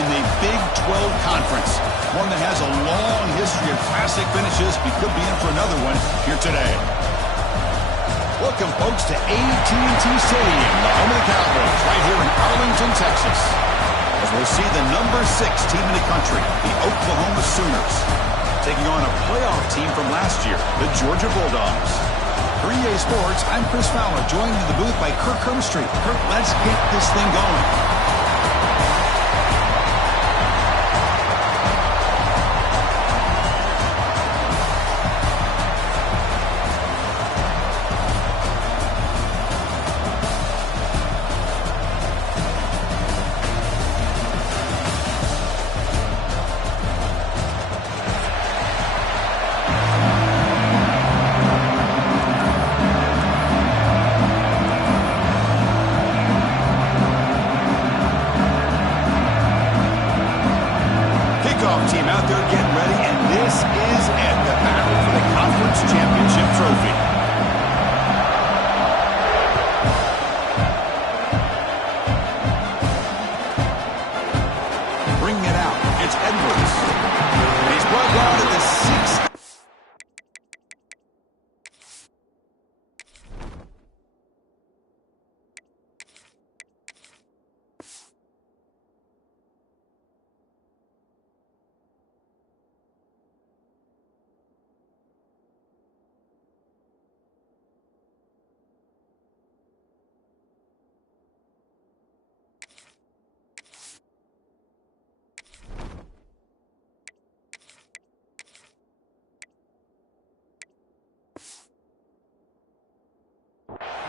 in the Big 12 Conference. One that has a long history of classic finishes. We could be in for another one here today. Welcome, folks, to AT&T Stadium, the home of the Cowboys, right here in Arlington, Texas. As we'll see the number 6 team in the country, the Oklahoma Sooners, taking on a playoff team from last year, the Georgia Bulldogs. For EA Sports, I'm Chris Fowler, joined in the booth by Kirk Herbstreit. Kirk, let's get this thing going. Team out there getting ready, and this is it, the battle for the conference championship trophy. Bringing it out, it's Edwards. And he's brought down to the 6th.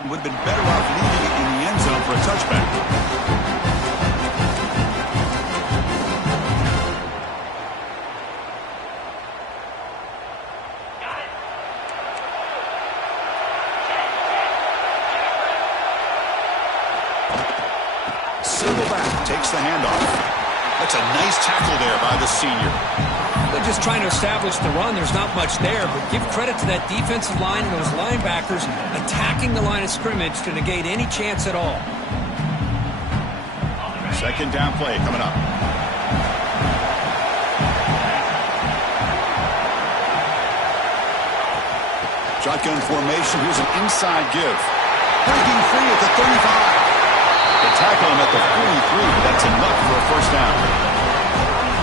Would have been better off leaving it in the end zone for a touchback. Single back takes the handoff. That's a nice tackle there by the senior. They're just trying to establish the run. There's not much there, but give credit to that defensive line and those linebackers attacking the line of scrimmage to negate any chance at all. Second down play coming up. Shotgun formation. Here's an inside give. Breaking free at the 35. They tackle him at the 43, but that's enough for a first down.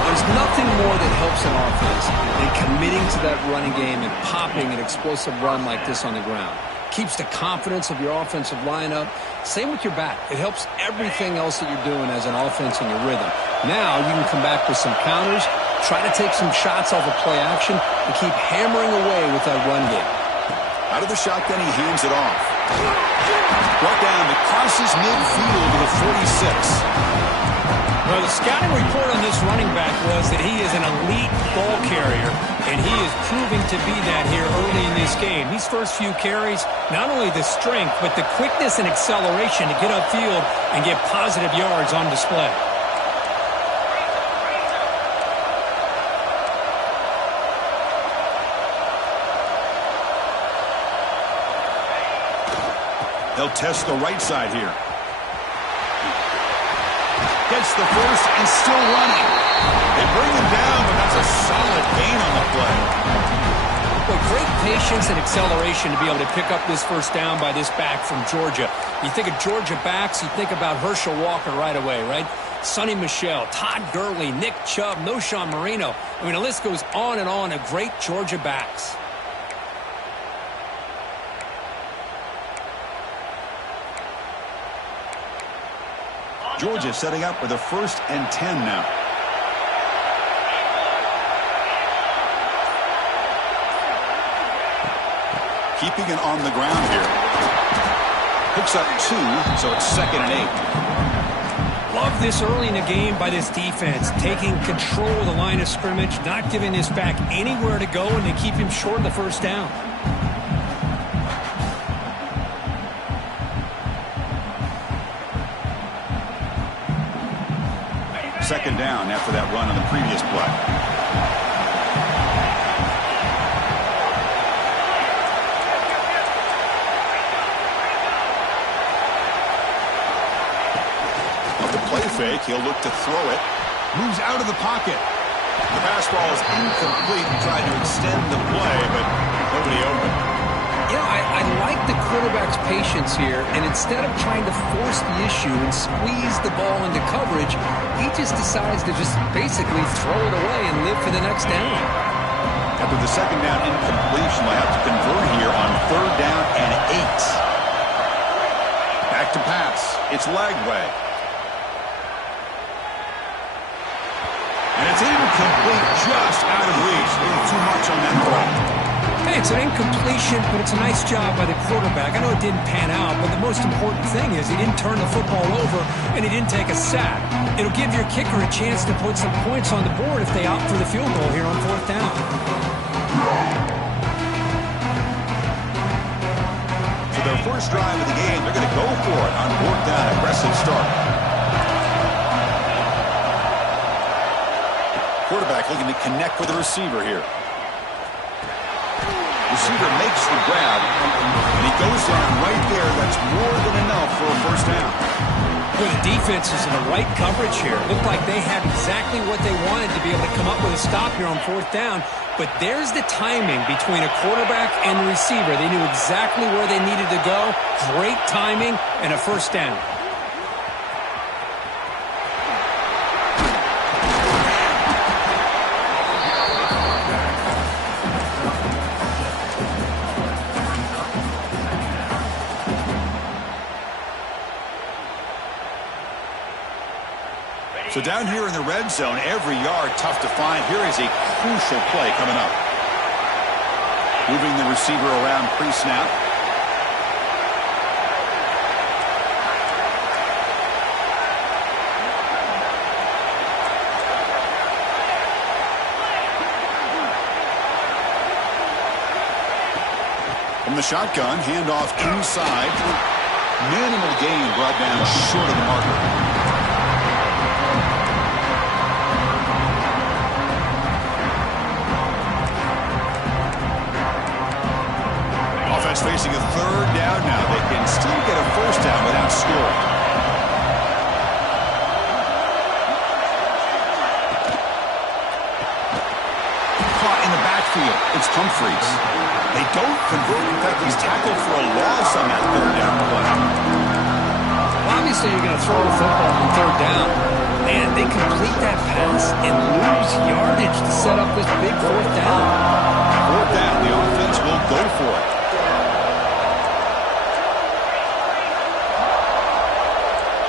There's nothing more that helps an offense than committing to that running game and popping an explosive run like this on the ground. Keeps the confidence of your offensive lineup. Same with your back. It helps everything else that you're doing as an offense in your rhythm. Now you can come back with some counters, try to take some shots off of play action, and keep hammering away with that run game. Out of the shotgun, he hands it off. Brought down to crosses midfield to the 46. Well, the scouting report on this running back was that he is an elite ball carrier, and he is proving to be that here early in this game. These first few carries, not only the strength, but the quickness and acceleration to get upfield and get positive yards on display. They'll test the right side here. Gets the first and still running. They bring him down, but that's a solid gain on the play. Well, great patience and acceleration to be able to pick up this first down by this back from Georgia. You think of Georgia backs, you think about Herschel Walker right away, right? Sonny Michel, Todd Gurley, Nick Chubb, Noshawn Marino. I mean, the list goes on and on of great Georgia backs. Georgia setting up with a 1st and 10 now. Keeping it on the ground here. Picks up 2, so it's 2nd and 8. Love this early in the game by this defense, taking control of the line of scrimmage, not giving this back anywhere to go, and to keep him short of the first down. Second down after that run on the previous play. Of the play fake, he'll look to throw it. Moves out of the pocket. The pass ball is incomplete and tried to extend the play, but nobody open. You know, I like the quarterback's patience here, and instead of trying to force the issue and squeeze the ball into coverage, he just decides to just basically throw it away and live for the next down. After the second down incompletion, they'll have to convert here on 3rd down and 8. Back to pass. It's Lagway. And it's incomplete, just out of reach. A little too much on that throw. Hey, it's an incompletion, but it's a nice job by the quarterback. I know it didn't pan out, but the most important thing is he didn't turn the football over and he didn't take a sack. It'll give your kicker a chance to put some points on the board if they opt for the field goal here on 4th down. For their first drive of the game, they're going to go for it on 4th down. Aggressive start. Quarterback looking to connect with the receiver here. Receiver makes the grab, and he goes down right there. That's more than enough for a 1st down. Well, the defense is in the right coverage here. Looked like they had exactly what they wanted to be able to come up with a stop here on 4th down. But there's the timing between a quarterback and the receiver. They knew exactly where they needed to go. Great timing and a 1st down. So down here in the red zone, every yard tough to find. Here is a crucial play coming up. Moving the receiver around pre-snap. From the shotgun, handoff inside. Minimal gain brought down short of the marker. Facing a 3rd down now. They can still get a 1st down without scoring. Caught in the backfield. It's Humphreys. They don't convert. In fact, he's tackled for a loss on that 3rd down play. Well, obviously, you're going to throw the football on 3rd down. And they complete that pass and lose yardage to set up this big 4th down. 4th down. The offense will go for it.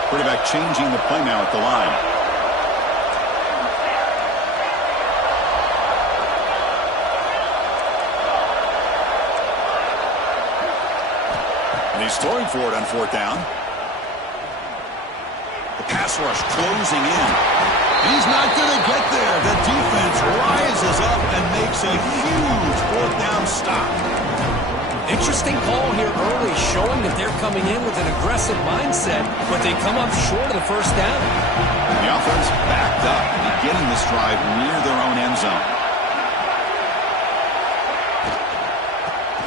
Quarterback changing the play now at the line. And he's throwing for it on 4th down. The pass rush closing in. He's not going to get there. The defense rises up and makes a huge 4th down stop. Interesting call here early, showing that they're coming in with an aggressive mindset, but they come up short of the 1st down. The offense backed up, beginning this drive near their own end zone.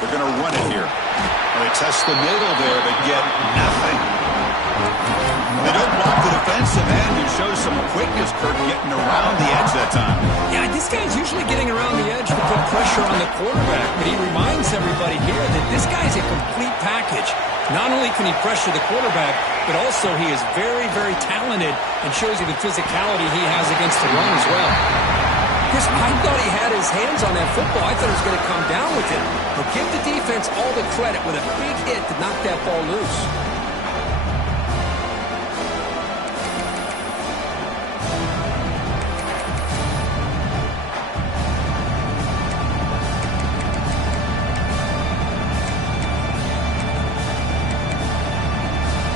They're going to run it here. They test the middle there, but get nothing. They don't block the defensive end, who shows some quickness, Kirk, getting around the edge that time. Yeah, this guy's usually getting around the edge to put pressure on the quarterback, but he reminds everybody here that this guy's a complete package. Not only can he pressure the quarterback, but also he is very, very talented and shows you the physicality he has against the run as well. Chris, I thought he had his hands on that football. I thought he was going to come down with it. But give the defense all the credit with a big hit to knock that ball loose.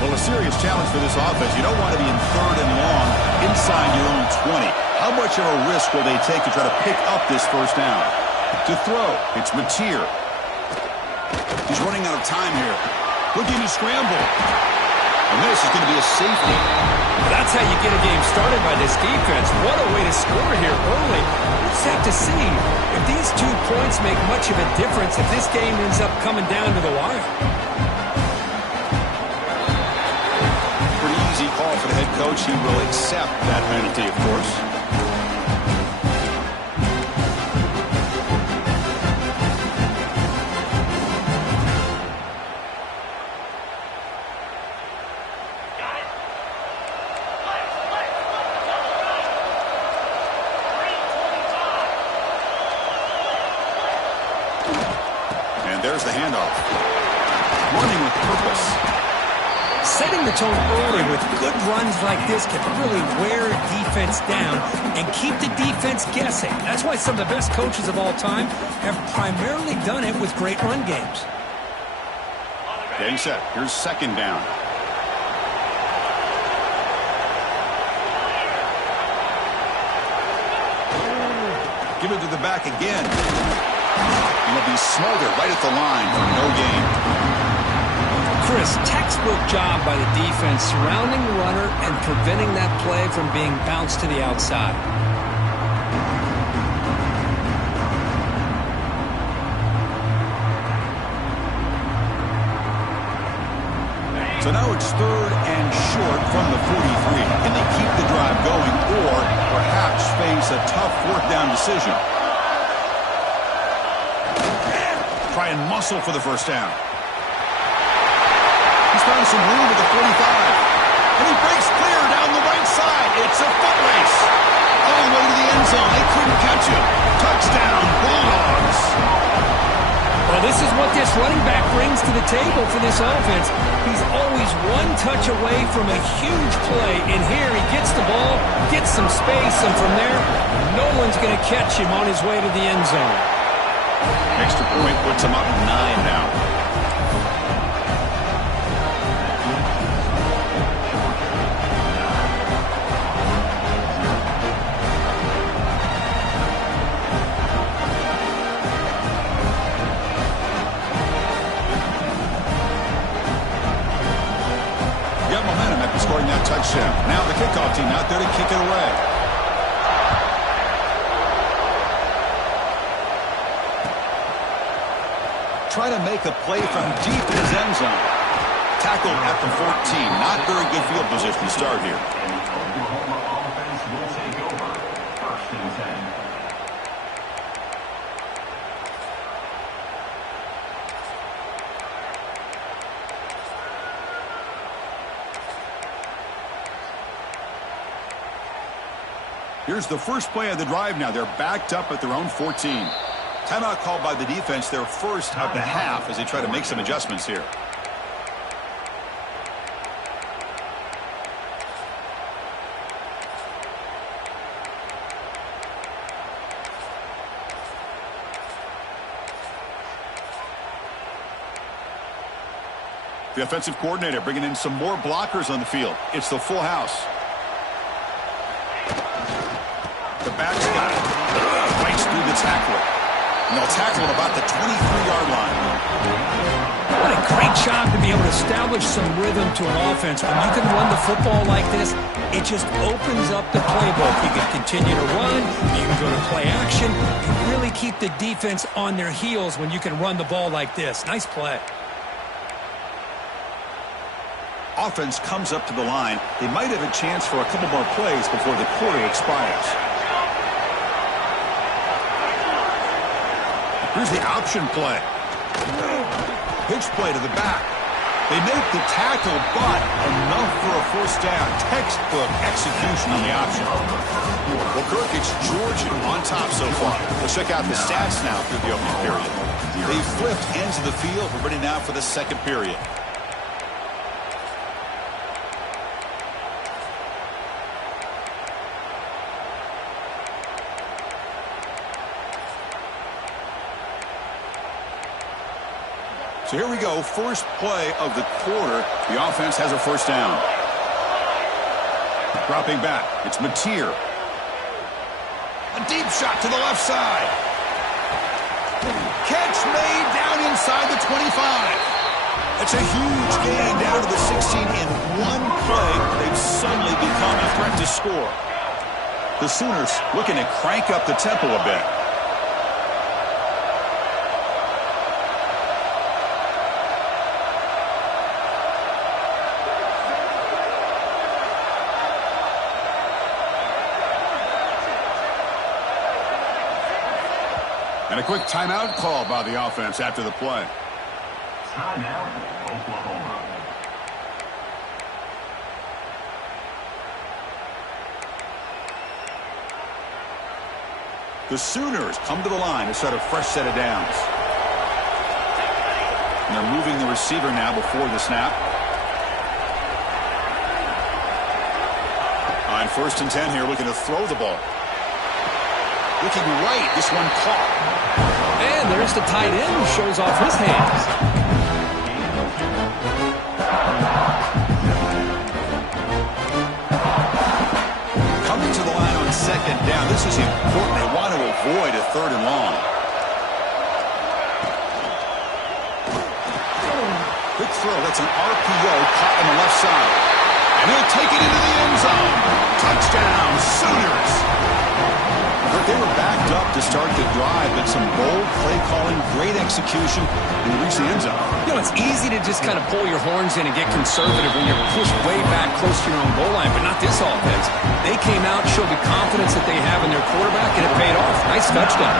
Well, a serious challenge for this offense. You don't want to be in 3rd and long inside your own 20. How much of a risk will they take to try to pick up this 1st down? To throw, it's Mateer. He's running out of time here. Looking to scramble. And this is going to be a safety. That's how you get a game started by this defense. What a way to score here early. We'll just have to see if these 2 points make much of a difference if this game ends up coming down to the wire. Pretty easy call for confident head coach, he will accept that penalty, of course. And there's the handoff. Running with purpose. Setting the tone early with good runs like this can really wear defense down and keep the defense guessing. That's why some of the best coaches of all time have primarily done it with great run games. Getting set. Here's second down. Give it to the back again. He'll be smothered right at the line for no gain. Chris, textbook job by the defense surrounding the runner and preventing that play from being bounced to the outside. So now it's third and short from the 43. Can they keep the drive going or perhaps face a tough fourth down decision? Try and muscle for the first down. He's found some room at the 45. And he breaks clear down the right side. It's a foot race. All the way to the end zone. They couldn't catch him. Touchdown, Bulldogs. Well, this is what this running back brings to the table for this offense. He's always one touch away from a huge play. And here he gets the ball, gets some space, and from there, no one's going to catch him on his way to the end zone. Extra point puts him up 9 now. Got momentum after scoring that touchdown. Now the kickoff team out there to kick it away. Trying to make a play from deep in his end zone. Tackled at the 14. Not very good field position to start here. Here's the first play of the drive now. They're backed up at their own 14. Timeout called by the defense, their first of the half as they try to make some adjustments here. The offensive coordinator bringing in some more blockers on the field. It's the full house. The back's got it. Breaks through the tackler. And they'll tackle at about the 23-yard line. What a great job to be able to establish some rhythm to an offense. When you can run the football like this, it just opens up the playbook. You can continue to run. You can go to play action. You can really keep the defense on their heels when you can run the ball like this. Nice play. Offense comes up to the line. They might have a chance for a couple more plays before the quarter expires. Here's the option play. Pitch play to the back. They make the tackle, but enough for a first down. Textbook execution on the option. Well, Kirk, it's Georgia on top so far. Let's check out the stats now through the opening period. They flipped ends of the field. We're ready now for the second period. So here we go, first play of the quarter. The offense has a first down. Dropping back, it's Mateer. A deep shot to the left side. Catch made down inside the 25. It's a huge gain down to the 16 in one play. They've suddenly become a threat to score. The Sooners looking to crank up the tempo a bit. And a quick timeout call by the offense after the play. Timeout, Oklahoma. The Sooners come to the line to set a fresh set of downs. And they're moving the receiver now before the snap. On 1st and 10 here, looking to throw the ball. Looking right, this one caught. And there's the tight end who shows off his hands. Coming to the line on 2nd down. This is important. They want to avoid a 3rd and long. Quick throw. That's an RPO caught on the left side. And he'll take it into the end zone. Touchdown, Sooners. But they were backed up to start the drive, but some bold play calling, great execution, and reach the end zone. You know, it's easy to just kind of pull your horns in and get conservative when you're pushed way back close to your own goal line, but not this offense. They came out, showed the confidence that they have in their quarterback, and it paid off. Nice touchdown.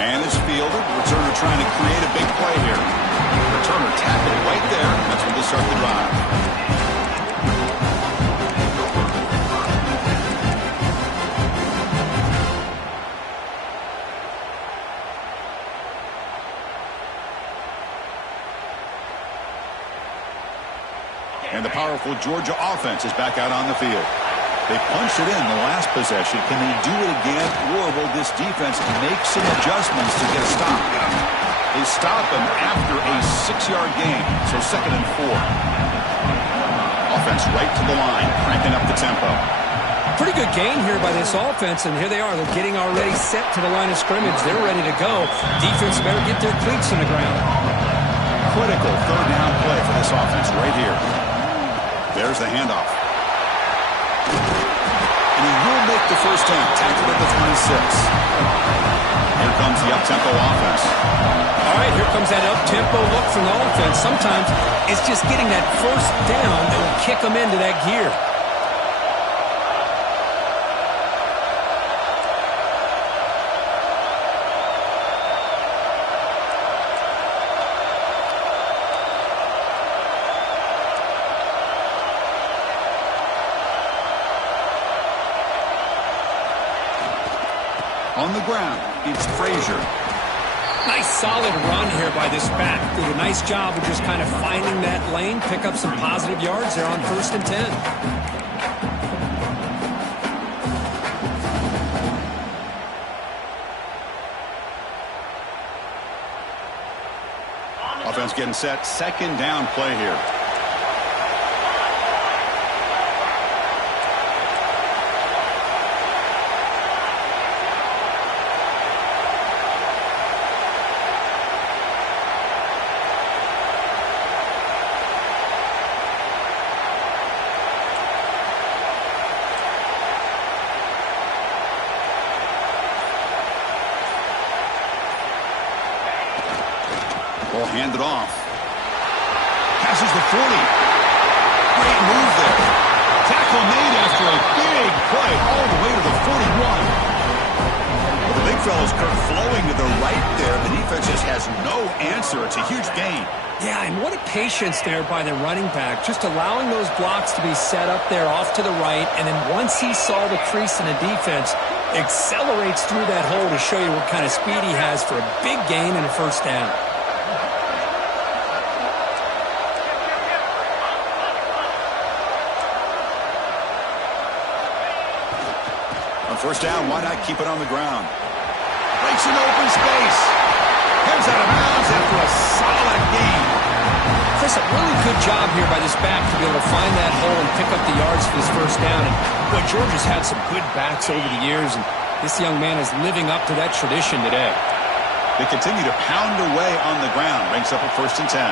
And it's fielded. Returner trying to create a big play here. Returner tackled right there. That's when they start the drive. And the powerful Georgia offense is back out on the field. They punched it in the last possession. Can they do it again, or will this defense make some adjustments to get a stop? They stop him after a 6-yard gain, so 2nd and 4. Offense right to the line, cranking up the tempo. Pretty good gain here by this offense, and here they are. They're getting already set to the line of scrimmage. They're ready to go. Defense better get their cleats in the ground. Critical 3rd down play for this offense right here. There's the handoff. And he will make the first down. Tackled at the 26. Here comes the up-tempo offense. All right, here comes that up-tempo look from the offense. Sometimes it's just getting that first down that will kick them into that gear. On the ground, it's Frazier. Nice solid run here by this back. Did a nice job of just kind of finding that lane, pick up some positive yards there on 1st and 10. Offense getting set. 2nd down play here. Ball handed off. Passes the 40. Great move there. Tackle made after a big play all the way to the 41. Well, the big fella's Kirk flowing to the right there. The defense just has no answer. It's a huge gain. Yeah, and what a patience there by the running back, just allowing those blocks to be set up there off to the right, and then once he saw the crease in the defense, accelerates through that hole to show you what kind of speed he has for a big gain and a first down. On 1st down, why not keep it on the ground? Breaks an open space. Heads out of bounds after a solid gain. Chris, a really good job here by this back to be able to find that hole and pick up the yards for this first down. And boy, Georgia's had some good backs over the years, and this young man is living up to that tradition today. They continue to pound away on the ground. Ranks up at 1st and 10.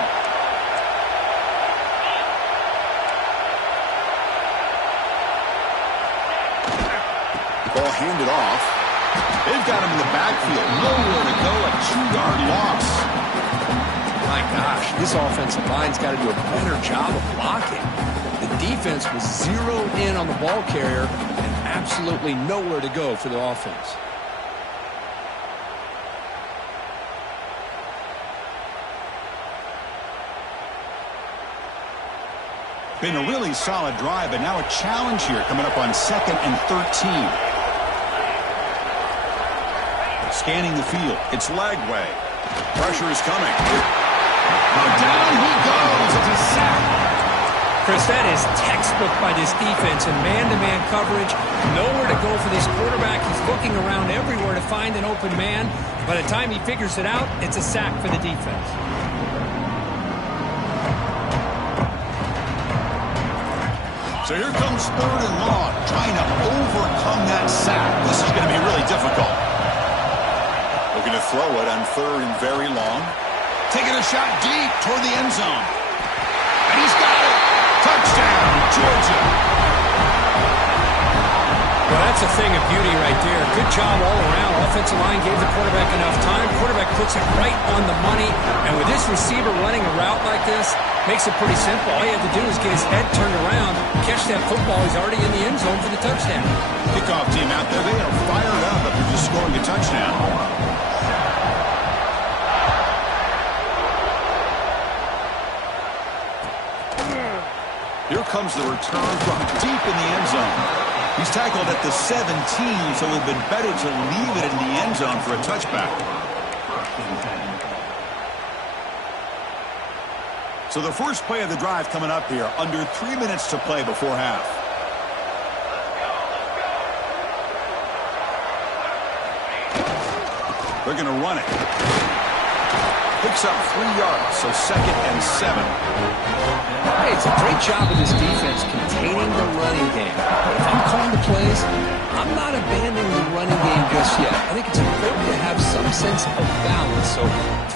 Ball handed off. They've got him in the backfield. Nowhere to go. A 2-yard loss. My gosh, this offensive line's got to do a better job of blocking. The defense was zeroed in on the ball carrier and absolutely nowhere to go for the offense. Been a really solid drive, but now a challenge here coming up on 2nd and 13. Scanning the field. It's Lagway. Pressure is coming. Down he goes. It's a sack. Chris, that is textbook by this defense in man-to-man coverage. Nowhere to go for this quarterback. He's looking around everywhere to find an open man. By the time he figures it out, it's a sack for the defense. So here comes 3rd and long, trying to overcome that sack. This is going to be really difficult. Looking to throw it on 3rd and very long. Taking a shot deep toward the end zone. And he's got it. Touchdown, Georgia. Well, that's a thing of beauty right there. Good job all around. Offensive line gave the quarterback enough time. Quarterback puts it right on the money. And with this receiver running a route like this, makes it pretty simple. All you have to do is get his head turned around, catch that football. He's already in the end zone for the touchdown. Kickoff team out there. They are fired up after just scoring a touchdown. Here comes the return from deep in the end zone. He's tackled at the 17, so it would have been better to leave it in the end zone for a touchback. So the first play of the drive coming up here, under 3 minutes to play before half. They're going to run it. Picks up 3 yards, so 2nd and 7. Hey, it's a great job of this defense containing the running game. But if I'm calling the plays, I'm not abandoning the running game just yet. I think it's important to have some sense of balance. So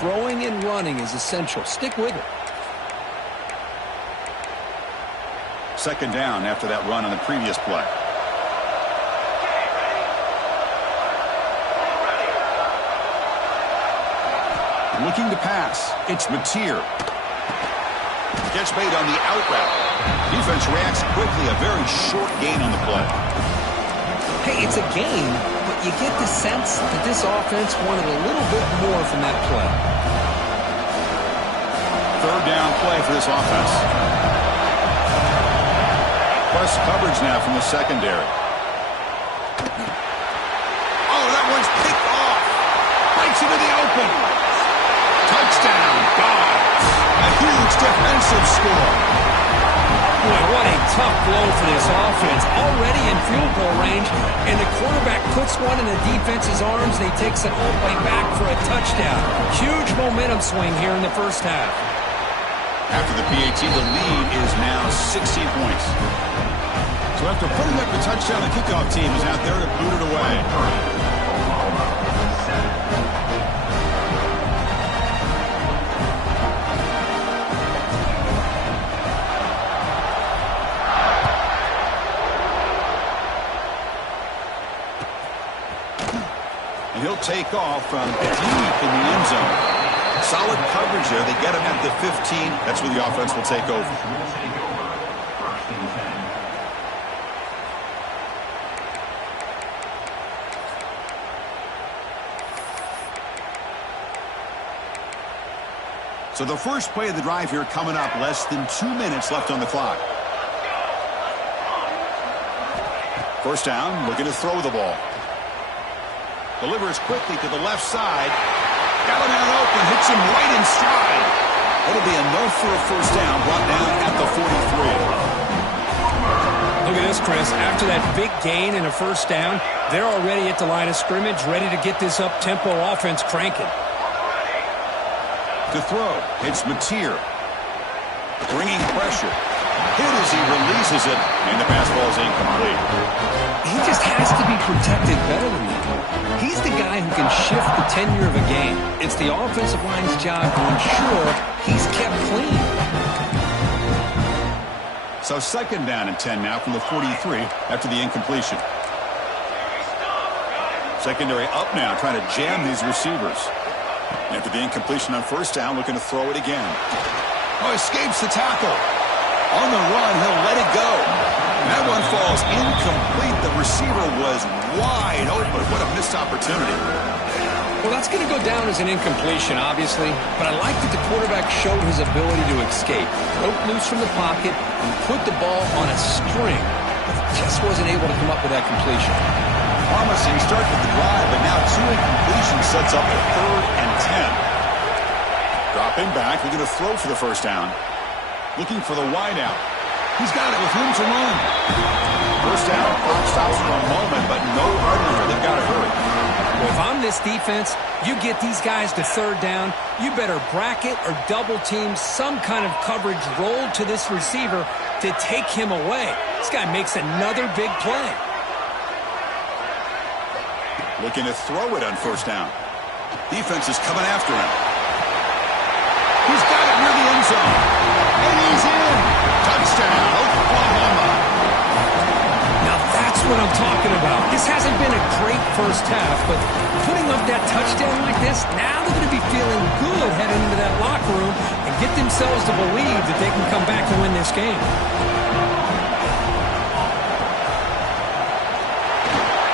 throwing and running is essential. Stick with it. 2nd down after that run on the previous play. Looking to pass. It's Mateer. Gets made on the out route. Defense reacts quickly. A very short gain on the play. Hey, it's a gain, but you get the sense that this offense wanted a little bit more from that play. 3rd down play for this offense. Plus coverage now from the secondary. Oh, that one's picked off. Breaks into the open. Touchdown, Dogs. A huge defensive score. Boy, what a tough blow for this offense. Already in field goal range, and the quarterback puts one in the defense's arms, and he takes it all the way back for a touchdown. Huge momentum swing here in the first half. After the PAT, the lead is now 16 points. So after putting up the touchdown, the kickoff team is out there to boot it away. He'll take off from deep in the end zone. Solid coverage there. They get him at the 15. That's where the offense will take over. So the first play of the drive here coming up. Less than 2 minutes left on the clock. First down, looking to throw the ball. Delivers quickly to the left side. Got him out open. Hits him right in stride. It'll be enough for a first down. Brought down at the 43. Look at this, Chris. After that big gain and a first down, they're already at the line of scrimmage, ready to get this up-tempo offense cranking. To throw, it's Mateer. Bringing pressure. Hit as he releases it, and the pass ball is incomplete. He just has to be protected better than that. He's the guy who can shift the tenure of a game. It's the offensive line's job to ensure he's kept clean. So 2nd down and 10 now from the 43 after the incompletion. Secondary up now, trying to jam these receivers. After the incompletion on first down, looking to throw it again. Oh, escapes the tackle. On the run, he'll let it go. And that one falls incomplete. The receiver was wide open. What a missed opportunity. Well, that's going to go down as an incompletion, obviously, but I like that the quarterback showed his ability to escape, broke loose from the pocket, and put the ball on a string, but just wasn't able to come up with that completion. Promising start to the drive, but now 2 incompletions sets up a 3rd and 10. Dropping back, we're going to throw for the first down. Looking for the wide out. He's got it with room to run. First down, clock stops for a moment, but no hurry. They've got to hurry. Well, if I'm this defense, you get these guys to 3rd down, you better bracket or double team some kind of coverage roll to this receiver to take him away. This guy makes another big play. Looking to throw it on first down. Defense is coming after him. He's got it near the end zone. And he's in. Touchdown, Oklahoma. Now that's what I'm talking about. This hasn't been a great first half, but putting up that touchdown like this, now they're going to be feeling good heading into that locker room and get themselves to believe that they can come back and win this game.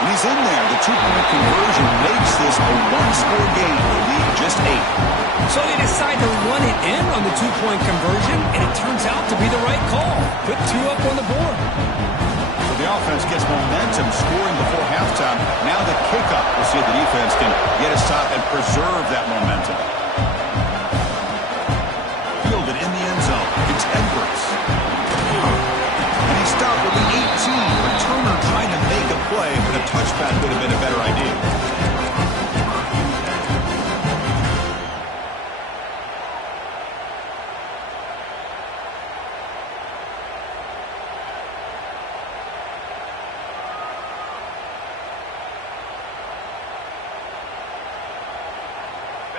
He's in there. The 2-point conversion makes this a 1-score game. The lead just 8. So they decide to run it in on the 2-point conversion, and it turns out to be the right call. Put 2 up on the board. So the offense gets momentum, scoring before halftime. Now the kickoff. We'll see if the defense can get a stop and preserve that momentum. Fielded in the end zone. It's Edwards. And he stopped with the 18. Returner trying to make a play, but a touchback would have been a better idea.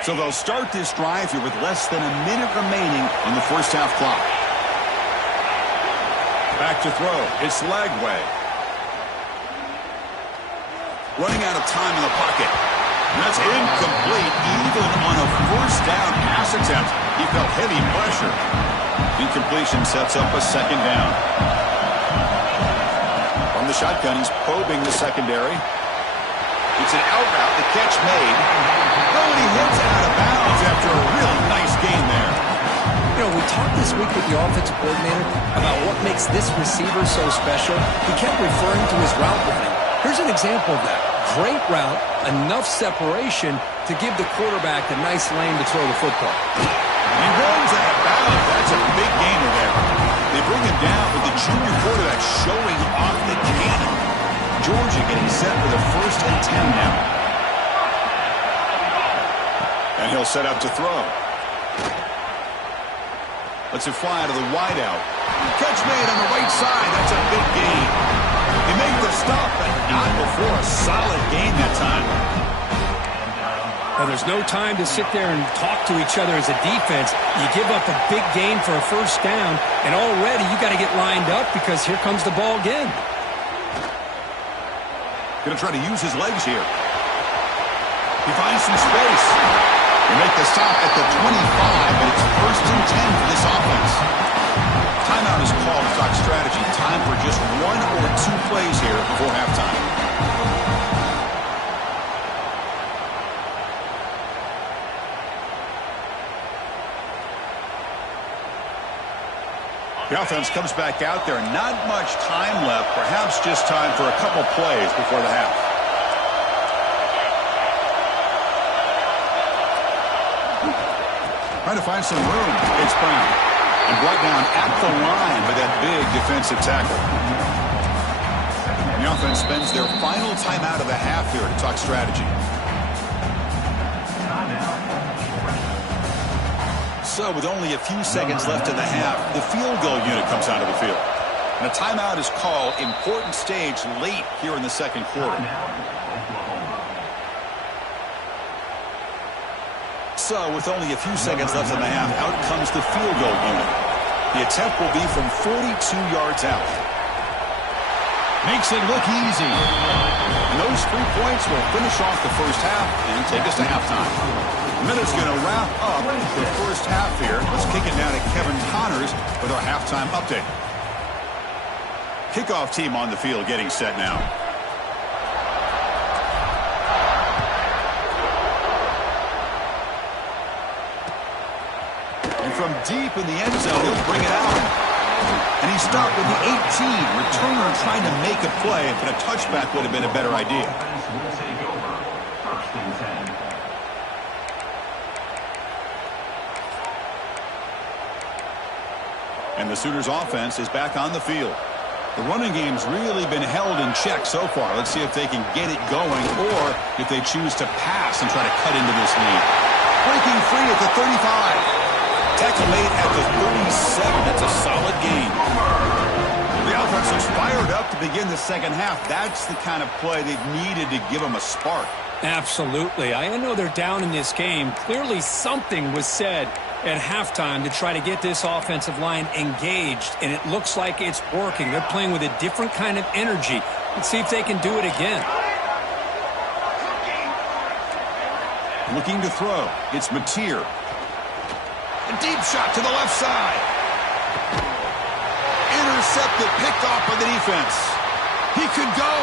So they'll start this drive here with less than a minute remaining in the first half clock. Back to throw. It's Lagway. Running out of time in the pocket. And that's incomplete even on a first down pass attempt. He felt heavy pressure. Incompletion sets up a 2nd down. From the shotgun, he's probing the secondary. It's an out route. The catch made. Oh, and he hits out of bounds after a really nice game there. You know, we talked this week with the offensive coordinator about what makes this receiver so special. He kept referring to his route running. Here's an example of that. Great route, enough separation to give the quarterback a nice lane to throw the football. He runs out of bounds. That's a big gainer there. They bring him down with the junior quarterback showing off the cannon. Georgia getting set for the 1st and 10 now. And he'll set up to throw. Lets it fly out of the wideout. Catch made on the right side. That's a big gain. They make the stop, but not before a solid gain that time. Now, there's no time to sit there and talk to each other as a defense. You give up a big gain for a first down, and already you got to get lined up because here comes the ball again. Going to try to use his legs here. He finds some space. They make the stop at the 25, but it's 1st and 10 for this offense. Timeout is called clock strategy. Time for just 1 or 2 plays here before halftime. The offense comes back out there. Not much time left. Perhaps just time for a couple plays before the half. Trying to find some room. It's Brown. And brought down at the line by that big defensive tackle. And the offense spends their final timeout of the half here to talk strategy. So with only a few seconds left in the half, the field goal unit comes out of the field. And a timeout is called. Important stage late here in the 2nd quarter. So with only a few seconds left in the half, out comes the field goal unit. The attempt will be from 42 yards out. Makes it look easy. And those 3 points will finish off the first half and take us to halftime. Minute's going to wrap up the first half here. Let's kick it down to Kevin Connors with our halftime update. Kickoff team on the field getting set now. And from deep in the end zone, he'll bring it out. And he stopped with the 18. Returner trying to make a play, but a touchback would have been a better idea. Will take over. First and 10. And the Sooners offense is back on the field. The running game's really been held in check so far. Let's see if they can get it going or if they choose to pass and try to cut into this lead. Breaking free at the 35. Tackle made at the 37. That's a solid gain. The offense is fired up to begin the second half. That's the kind of play they've needed to give them a spark. Absolutely. I know they're down in this game. Clearly something was said at halftime to try to get this offensive line engaged, and it looks like it's working. They're playing with a different kind of energy. Let's see if they can do it again. Looking to throw. It's Mateer. A deep shot to the left side. Intercepted, picked off by the defense. He could go.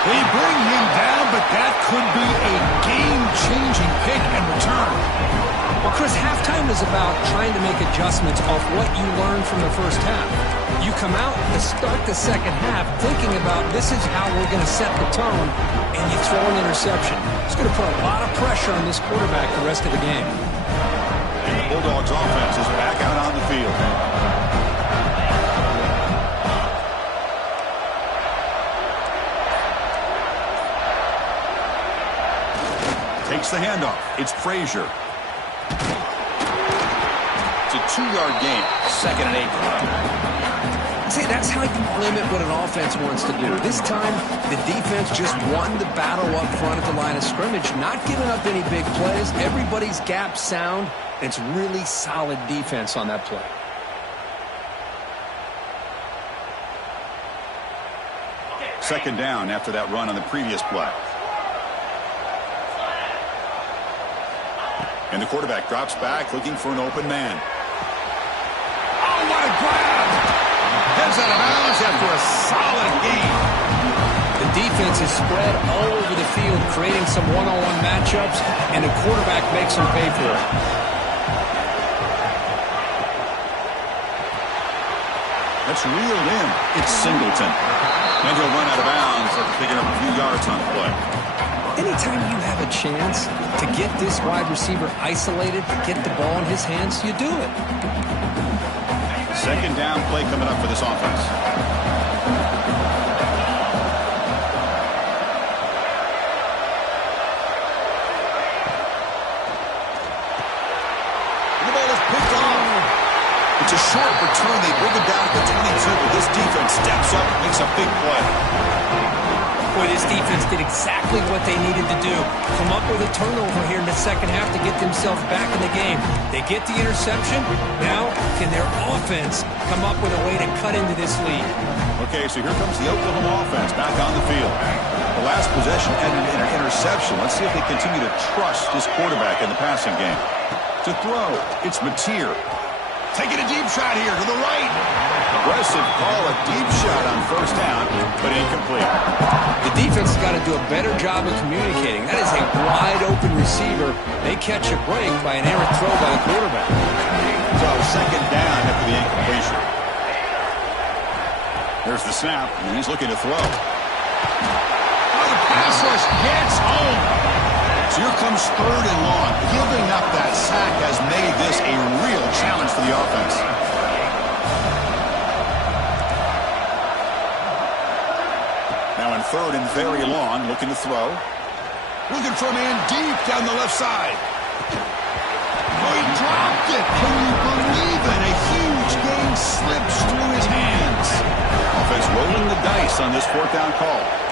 They bring him down, but that could be a game-changing pick and return. Well, Chris, halftime is about trying to make adjustments off what you learned from the first half. You come out to start the second half thinking about this is how we're going to set the tone, and you throw an interception. It's going to put a lot of pressure on this quarterback the rest of the game. And the Bulldogs offense is back out on the field. Takes the handoff. It's Frazier. It's a 2-yard gain. 2nd and 8. See, that's how you limit what an offense wants to do. This time, the defense just won the battle up front at the line of scrimmage, not giving up any big plays. Everybody's gap sound. It's really solid defense on that play. Second down after that run on the previous play. And the quarterback drops back looking for an open man. Oh, what a grab! Heads out of bounds after a solid gain. The defense is spread all over the field, creating some one-on-one matchups, and the quarterback makes them pay for it. That's reeled in. It's Singleton. And he'll run out of bounds after picking up a few yards on the play. Anytime you have a chance to get this wide receiver isolated, to get the ball in his hands, you do it. Second down play coming up for this offense. The ball is picked off. It's a short return. They bring him down at the 22, but this defense steps up and makes a big play. Boy, this defense did exactly what they needed to do. Come up with a turnover here in the second half to get themselves back in the game. They get the interception. Now, can their offense come up with a way to cut into this lead? Okay, so here comes the Oklahoma offense back on the field. The last possession ended in an interception. Let's see if they continue to trust this quarterback in the passing game. To throw, it's Mateer. Taking a deep shot here to the right. Aggressive call, a deep shot on first down, but incomplete. The defense has got to do a better job of communicating. That is a wide-open receiver. They catch a break by an errant throw by the quarterback. So second down after the incompletion. There's the snap, and he's looking to throw. Oh, the pass rush gets home. So here comes 3rd and long. Giving up that sack has made this a real challenge for the offense. Now in 3rd and very long, looking to throw. Looking for a man deep down the left side. Oh, he dropped it. Can you believe it? A huge gain slips through his hands. Offense rolling the dice on this 4th down call.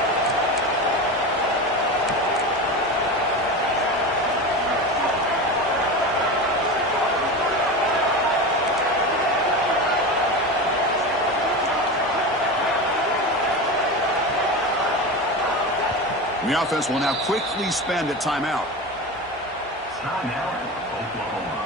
And the offense will now quickly spend a timeout. Timeout, Oklahoma.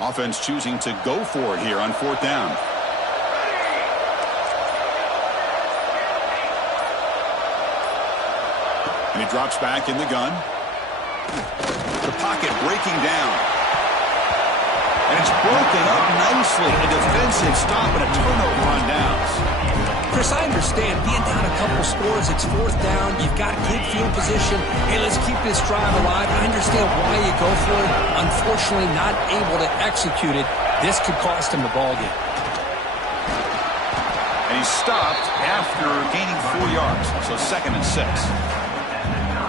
Offense choosing to go for it here on 4th down. And he drops back in the gun. The pocket breaking down. And it's broken up nicely. A defensive stop and a turnover on downs. Chris, I understand being down a couple scores, it's 4th down, you've got good field position. Hey, let's keep this drive alive. I understand why you go for it. Unfortunately, not able to execute it. This could cost him the ball game. And he's stopped after gaining 4 yards, so 2nd and 6.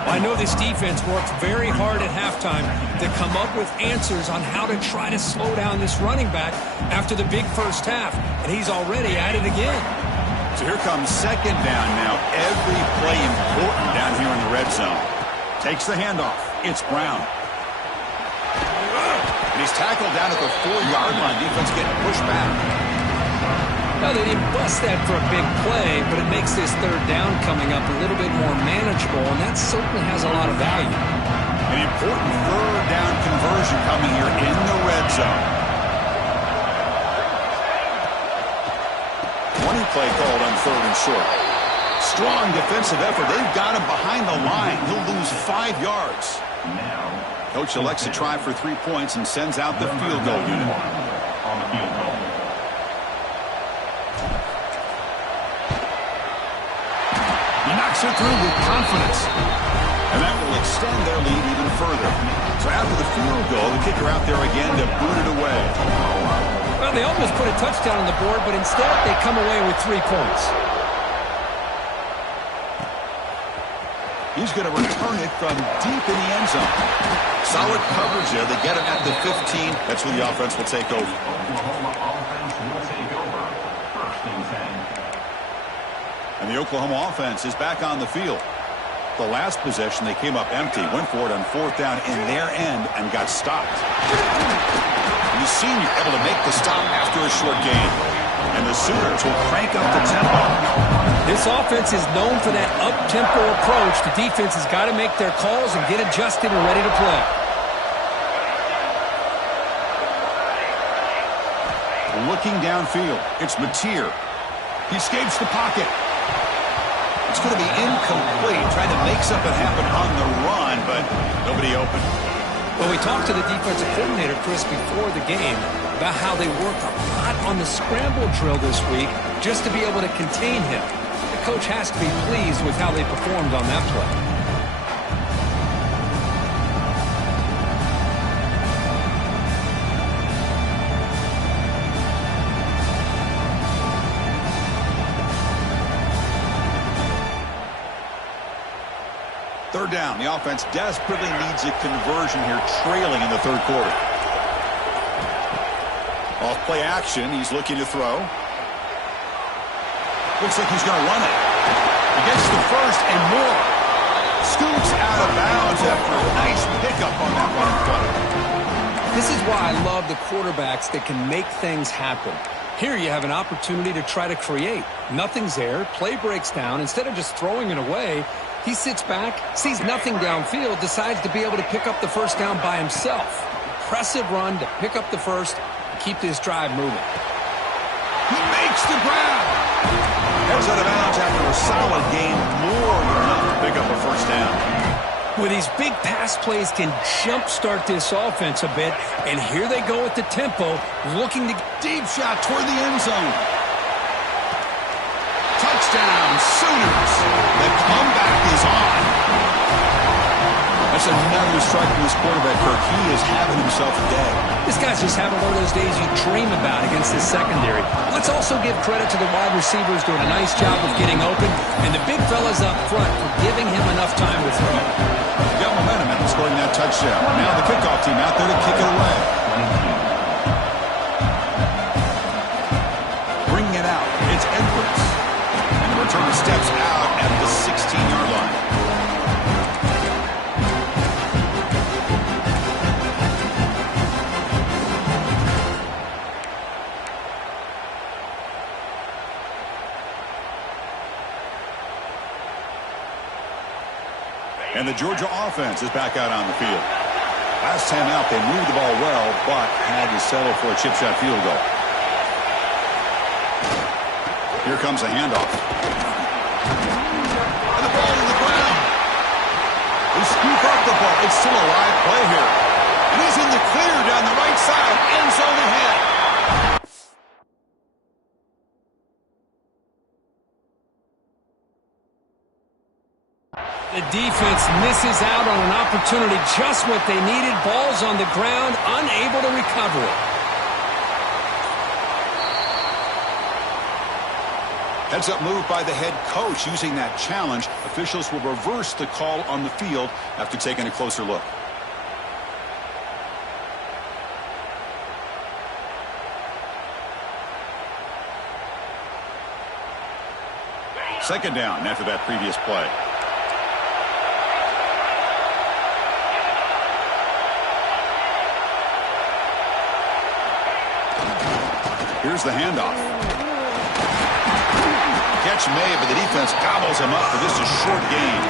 I know this defense worked very hard at halftime to come up with answers on how to try to slow down this running back after the big first half, and he's already at it again. So here comes 2nd down now. Every play important down here in the red zone. Takes the handoff. It's Brown. And he's tackled down at the 4-yard line. Defense getting pushed back. Now, they didn't bust that for a big play, but it makes this 3rd down coming up a little bit more manageable, and that certainly has a lot of value. An important 3rd down conversion coming here in the red zone. Play called on 3rd and short. Strong defensive effort. They've got him behind the line. He'll lose 5 yards. Coach elects to try for 3 points and sends out the field goal unit. On the field goal. He knocks it through with confidence. And that will extend their lead even further. So after the field goal, the kicker out there again to boot it away. Well, they almost put a touchdown on the board, but instead they come away with 3 points. He's going to return it from deep in the end zone. Solid coverage there. They get him at the 15. That's where the offense will take over. Oklahoma offense will take over. 1st and 10. And the Oklahoma offense is back on the field. The last possession, they came up empty, went for it on 4th down in their end and got stopped. The senior able to make the stop after a short gain. And the Sooners will crank up the tempo. This offense is known for that up-tempo approach. The defense has got to make their calls and get adjusted and ready to play. Looking downfield, it's Mateer. He escapes the pocket. It's going to be incomplete, trying to make something happen on the run, but nobody open. Well, we talked to the defensive coordinator, Chris, before the game about how they worked a lot on the scramble drill this week just to be able to contain him. The coach has to be pleased with how they performed on that play. Third down. The offense desperately needs a conversion here, trailing in the 3rd quarter. Off play action. He's looking to throw. Looks like he's going to run it. He gets the first and more. Scoots out of bounds after a nice pickup on that running play. This is why I love the quarterbacks that can make things happen. Here you have an opportunity to try to create. Nothing's there. Play breaks down. Instead of just throwing it away, he sits back, sees nothing downfield, decides to be able to pick up the first down by himself. Impressive run to pick up the first and keep this drive moving. He makes the grab. Heads out of bounds after a solid gain, more than enough to pick up a first down. Well, these big pass plays can jumpstart this offense a bit, and here they go with the tempo, looking to Deep shot toward the end zone. Touchdown, Sooners. The comeback is on. That's another strike from this quarterback, Kirk. He is having himself a day. This guy's just having one of those days you dream about against this secondary. Let's also give credit to the wide receivers doing a nice job of getting open, and the big fellas up front for giving him enough time to throw. Got momentum after scoring that touchdown. Now the kickoff team out there to kick it away. steps out at the 16-yard line. And the Georgia offense is back out on the field. Last time out, they moved the ball well, but had to settle for a chip shot field goal. Here comes a handoff. And the ball in the ground. They scoop up the ball. It's still a live play here. And he's in the clear down the right side. End zone ahead. The defense misses out on an opportunity, just what they needed. Ball's on the ground, unable to recover it. Heads up move by the head coach. Using that challenge, officials will reverse the call on the field after taking a closer look. Second down after that previous play. Here's the handoff. Catch made, but the defense gobbles him up for this a short gain.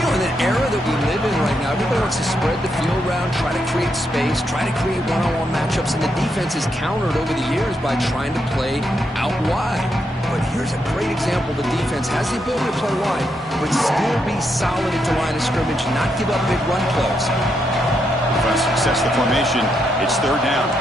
You know, in the era that we live in right now, everybody wants to spread the field around, try to create space, try to create one-on-one matchups, and the defense is countered over the years by trying to play out wide. But here's a great example. The defense has the ability to play wide, but still be solid at the line of scrimmage, not give up big run plays. Defense sets the formation. It's third down.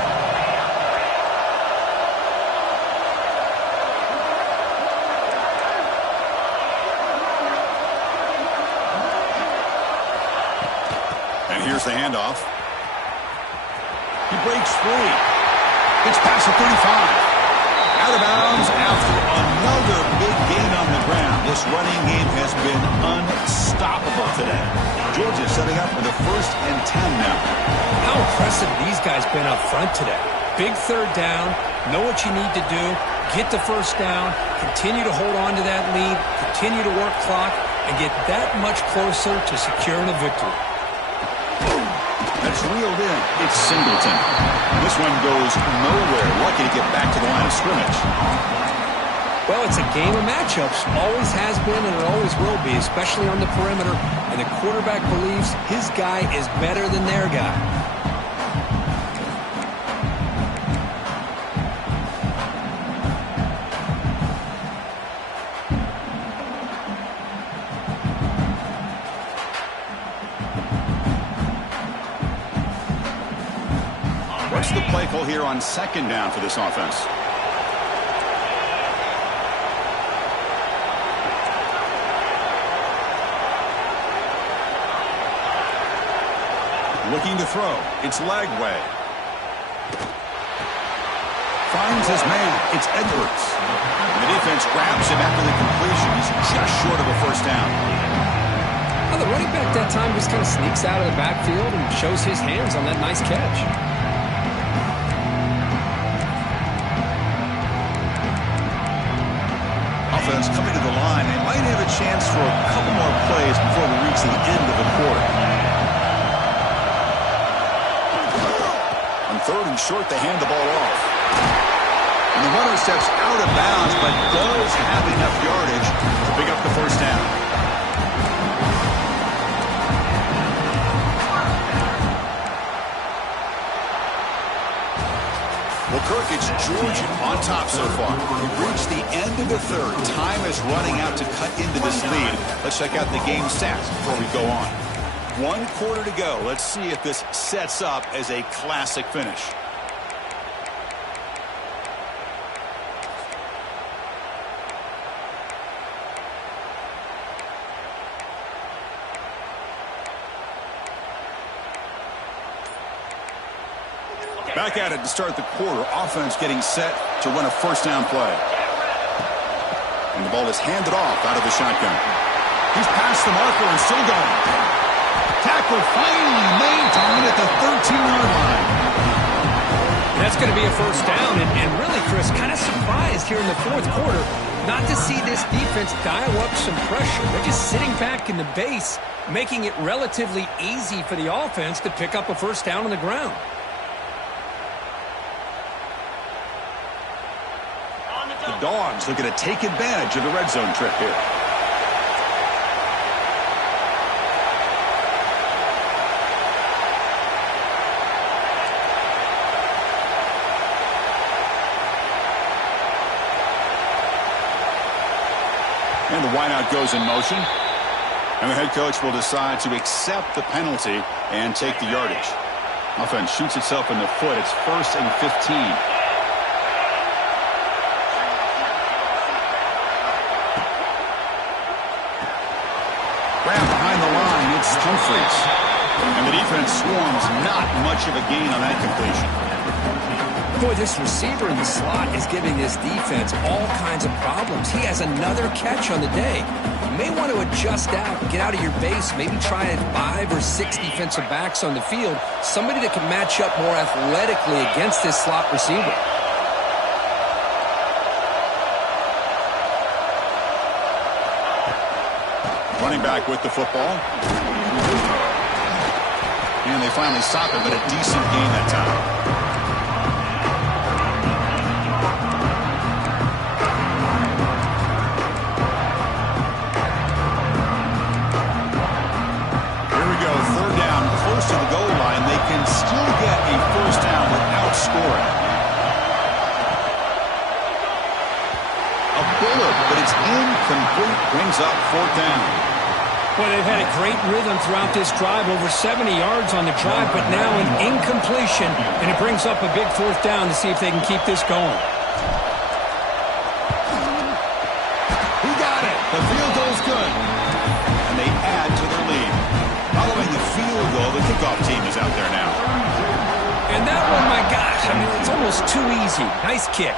Here's the handoff. He breaks free. It's past the 35. Out of bounds after another big gain on the ground. This running game has been unstoppable today. Georgia setting up for the 1st and 10 now. How impressive these guys been up front today. Big third down. Know what you need to do. Get the first down. Continue to hold on to that lead. Continue to work clock. And get that much closer to securing a victory. That's reeled in. It's Singleton. This one goes nowhere. Lucky to get back to the line of scrimmage. Well, it's a game of matchups. Always has been and it always will be, especially on the perimeter. And the quarterback believes his guy is better than their guy. What's the play call here on second down for this offense? Looking to throw. It's Lagway. Finds his man. It's Edwards. The defense grabs him after the completion. He's just short of a first down. Well, the running back that time just kind of sneaks out of the backfield and shows his hands on that nice catch. Offense coming to the line. They might have a chance for a couple more plays before we reach the end of the quarter. On third and short, they hand the ball off. And the runner steps out of bounds, but does have enough yardage to pick up the first down. Well, Kirk, it's Georgia on top so far. We've reached the end of the third. Time is running out to cut into this lead. Let's check out the game stats before we go on. 1 quarter to go. Let's see if this sets up as a classic finish. Back at it to start the quarter. Offense getting set to run a first down play. And the ball is handed off out of the shotgun. He's past the marker and still going. Tackle finally made to win at the 13-yard line. That's going to be a first down. And really, Chris, kind of surprised here in the fourth quarter. not to see this defense dial up some pressure. They're just sitting back in the base, making it relatively easy for the offense to pick up a first down on the ground. The Dogs looking to take advantage of the red zone trip here. And the wideout goes in motion. And the head coach will decide to accept the penalty and take the yardage. Offense shoots itself in the foot. It's 1st and 15. Grab behind the line. It's Humphries. And the defense swarms. Not much of a gain on that completion. Boy, this receiver in the slot is giving this defense all kinds of problems. He has another catch on the day. You may want to adjust out, get out of your base, maybe try 5 or 6 defensive backs on the field, somebody that can match up more athletically against this slot receiver. Running back with the football. And they finally stop him, but a decent gain that time. To the goal line, they can still get a first down without scoring. A bullet, but it's incomplete, brings up 4th down. Well, they've had a great rhythm throughout this drive, over 70 yards on the drive, but now an incompletion, and it brings up a big 4th down to see if they can keep this going. He got it. The field goal's good. And they add to their lead. Following the field goal, the kickoff team is out there now. And that one, my gosh, I mean, it's almost too easy. Nice kick.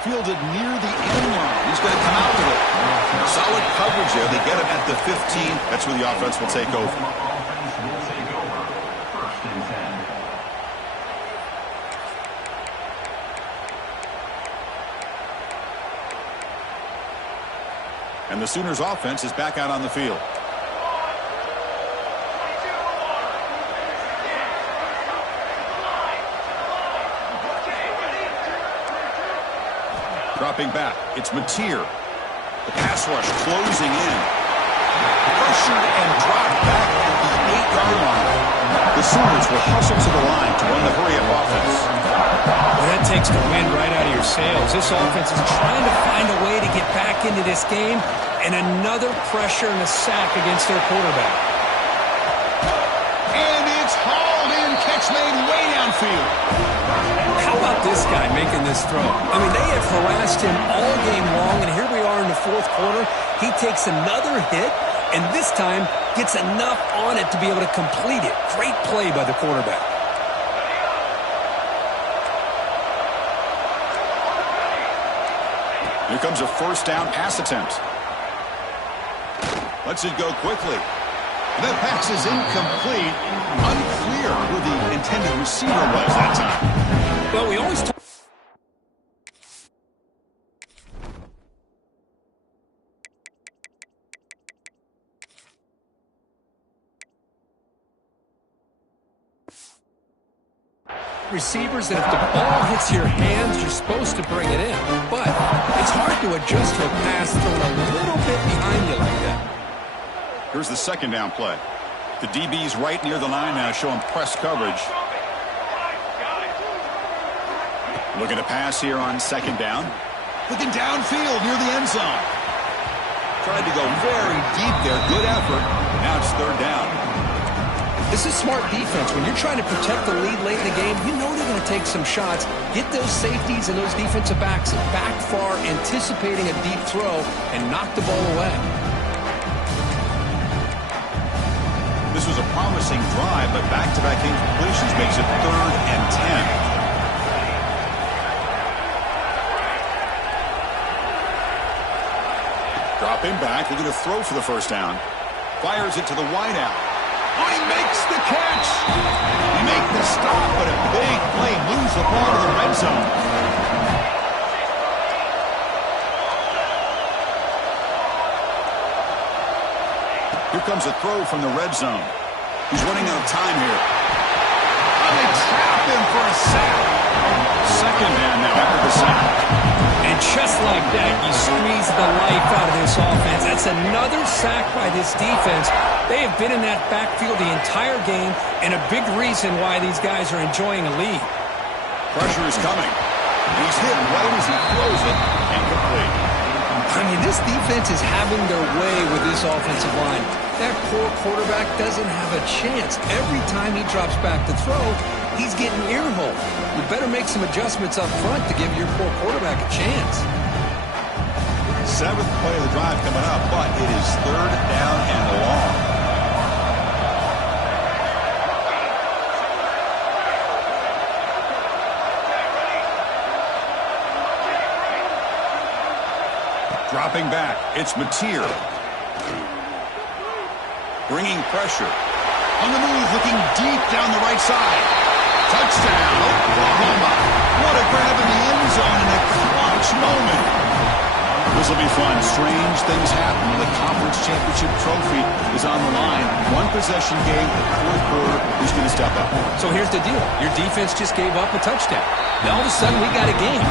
Fielded near the end line. He's going to come out with it. Solid coverage there. They get him at the 15. That's where the offense will take over. And the Sooners offense is back out on the field. Dropping back, it's Mateer. The pass rush closing in. Pressured and dropped back at the 8-yard line. The Sooners will hustle to the line to run the hurry-up offense. Well, that takes the wind right out of your sails. This offense is trying to find a way to get back into this game, and another pressure and a sack against their quarterback. And it's hauled in, catch made way downfield. How about this guy making this throw? I mean, they have harassed him all game long, and here we are in the 4th quarter. He takes another hit, and this time gets enough on it to be able to complete it. Great play by the quarterback. Here comes a first down pass attempt. Lets it go quickly. That pass is incomplete. Unclear who the intended receiver was that time. Well, we always talk. Receivers that if the ball hits your hands, you're supposed to bring it in. But it's hard to adjust to a pass thrown a little bit behind you like that. Here's the second down play. The DB's right near the line now, showing press coverage. Looking to pass here on second down. Looking downfield near the end zone. Tried to go very deep there. Good effort. Now it's 3rd down. This is smart defense. When you're trying to protect the lead late in the game, you know they're going to take some shots. Get those safeties and those defensive backs back far, anticipating a deep throw, and knock the ball away. This was a promising drive, but back-to-back incompletions makes it 3rd and 10. Dropping back, looking to throw for the first down. Fires it to the wideout. Oh, he makes the catch. He makes the stop, but a big play moves the ball to the red zone. Here comes a throw from the red zone. He's running out of time here. And they trap him for a sack. Second down now after the sack. And just like that, you squeeze the life out of this offense. That's another sack by this defense. They have been in that backfield the entire game, and a big reason why these guys are enjoying a lead. Pressure is coming. He's hit right as he throws it. Incomplete. I mean, this defense is having their way with this offensive line. That poor quarterback doesn't have a chance. Every time he drops back to throw, he's getting earholed. You better make some adjustments up front to give your poor quarterback a chance. Seventh play of the drive coming up, but it is third down and long. Dropping back, it's Mateer. Bringing pressure. On the move, looking deep down the right side. Touchdown, Oklahoma. What a grab in the end zone in a clutch moment. This will be fun. Strange things happen when the conference championship trophy is on the line. One possession game, fourth quarter, who's going to step up? So here's the deal. Your defense just gave up a touchdown. Now all of a sudden we got a game.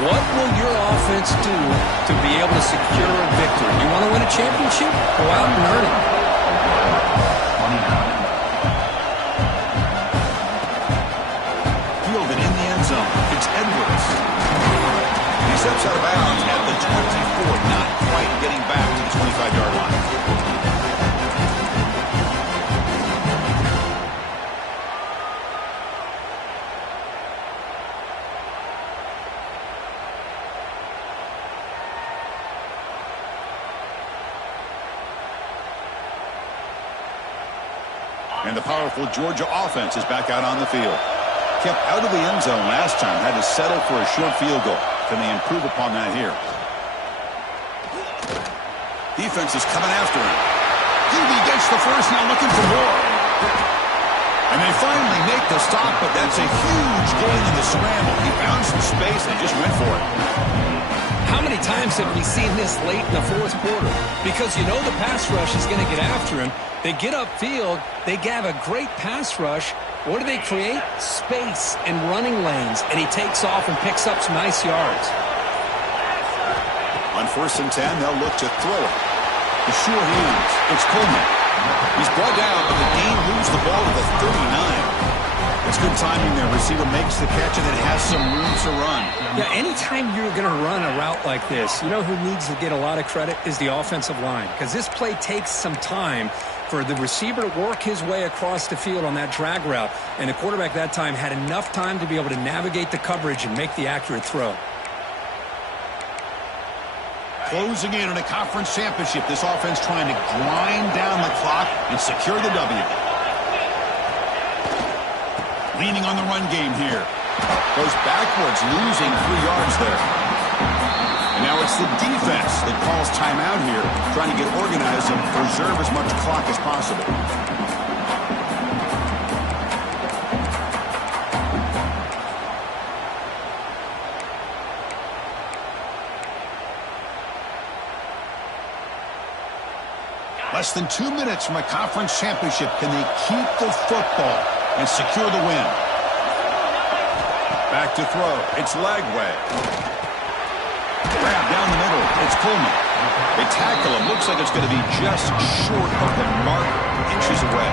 What will your offense do to be able to secure a victory? You want to win a championship? Go out and earn it. Fielded in the end zone. It's Edwards. He steps out of bounds at the 24, not quite getting back to the 25-yard line. And the powerful Georgia offense is back out on the field. Kept out of the end zone last time, had to settle for a short field goal. Can they improve upon that here? Defense is coming after him. QB gets the first, now looking for more. And they finally make the stop, but that's a huge gain in the scramble. He found some space and just went for it. How many times have we seen this late in the fourth quarter? Because you know the pass rush is going to get after him. They get upfield. They have a great pass rush. What do they create? Space and running lanes. And he takes off and picks up some nice yards. On 1st and 10, they'll look to throw it. The short hands. It's Coleman. He's brought down, but the Dean moves the ball to the 39. It's good timing there. Receiver makes the catch and then has some room to run. Yeah, anytime you're going to run a route like this, you know who needs to get a lot of credit is the offensive line. Because this play takes some time for the receiver to work his way across the field on that drag route. And the quarterback that time had enough time to be able to navigate the coverage and make the accurate throw. Closing in on a conference championship, this offense trying to grind down the clock and secure the W. Leaning on the run game here. Goes backwards, losing 3 yards there. And now it's the defense that calls timeout here, trying to get organized and preserve as much clock as possible. Less than 2 minutes from a conference championship. Can they keep the football and secure the win? Back to throw. It's Lagway. Grab down the middle. It's Coleman. They tackle him. Looks like it's going to be just short of the mark, inches away.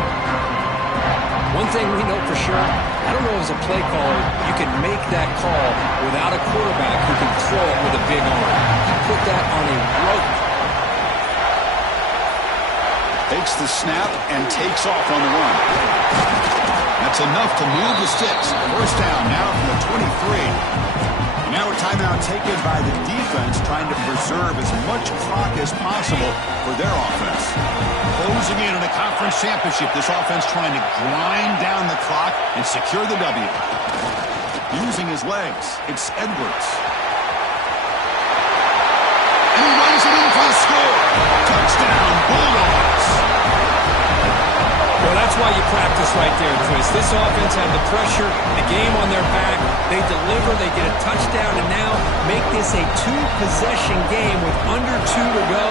One thing we know for sure, I don't know as a play caller, you can make that call without a quarterback who can throw it with a big arm. He put that on a rope. Takes the snap and takes off on the run. That's enough to move the sticks. First down now from the 23. And now a timeout taken by the defense, trying to preserve as much clock as possible for their offense. Closing in on a conference championship, this offense trying to grind down the clock and secure the W. Using his legs, it's Edwards. And he runs it in for the score. Touchdown, Bulldogs. Well, that's why you practice right there, Chris. This offense had the pressure, the game on their back. They deliver, they get a touchdown, and now make this a 2-possession game with under 2 to go.